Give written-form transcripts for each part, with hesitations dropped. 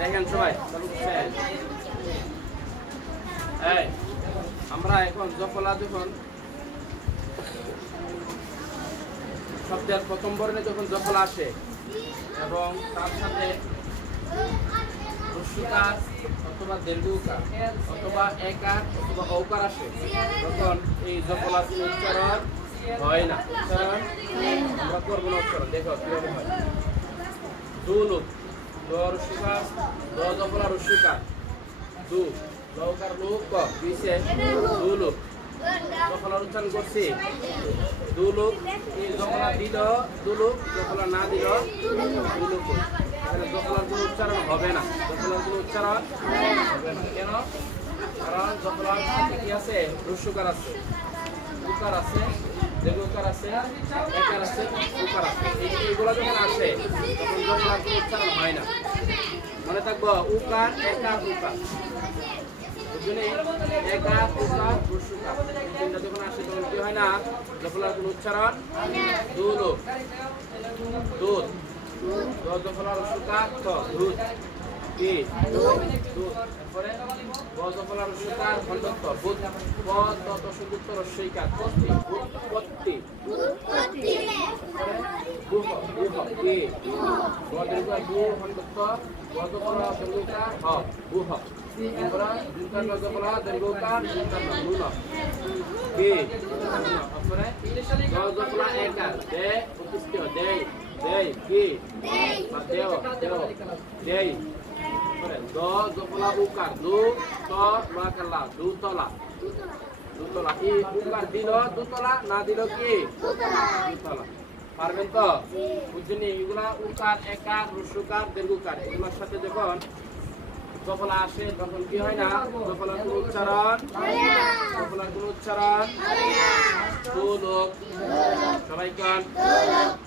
দেখেন সবাই এই আমরা এখন জফলা যখন শব্দের প্রথম বর্ণে যখন জফলা আসে এবং তার সাথে রস্যকার অথবা দীর্ঘকার অথবা একার অথবা ঔকার আসে তখন এই জফলার উচ্চারণ হয় না। উচ্চারণ আমরা করবো না। উচ্চারণ দেখো কিভাবে হয়। দুলুক দ রস্যকার দ জফলা রস্যকার দু লৌকার লুক ক বিশে দুলুক জফলার উচ্চারণ করছি দুলুক এই জফলা দিল দুলুক জফলা না দিল দুলুক। জফলার কোনো উচ্চারণ হবে না। জফলার কোনো উচ্চারণ হবে না। কেন? কারণ জফলার সাথে কি আছে? রস্যকার আছে, উকার আছে, দীর্ঘকার আছে, একার আছে, উকার আছে। এইগুলো যখন আসে তখন জফলার কোনো উচ্চারণ হয় না। মনে থাকবো উকার একার উকার একার উকার রস্যকার এই তিনটা যখন আসে তখন কি হয় না? জফলার কোনো উচ্চারণ দুলুক দুধ জফলা রস্যকার ত দুধ কি দুধ। তারপরে ব জফলা রস্যকার খণ্ডত্ব বুধ ব ত সংযুক্ত রস্যইকার পত্তি উৎপত্তি বুহ বুহ কি ব দীর্ঘ বু খণ্ডত্ব ব জফলা দীর্ঘকার হ বুহ। আমরা দুইটা জফলা দীর্ঘকার দুইটা নুন কি। তারপরে ব জফলা একার দে প্রতিষ্ঠিত দেই দেই কি দেও দেও দেই। দ জফলা উকার দু ত লাকাল্লা দুতলা দুতলা এই উকার দিল দুতলা না দিল কি দুতলা। পারবেন তো? বুঝছেন? এগুলা উকার একার রস্যকার দীর্ঘকার এগুলোর সাথে যখন জফলা আসে তখন কি হয় না? জফলার কোনো উচ্চারণ জফলার কোনো উচ্চারণ দুলুক সবাই কান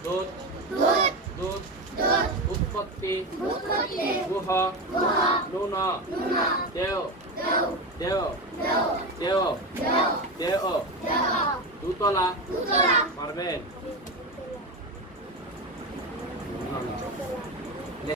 দুধ দুধ উৎপত্তি গুহ নুন দেও দেও দেও দেও দুতলা। পারবেন?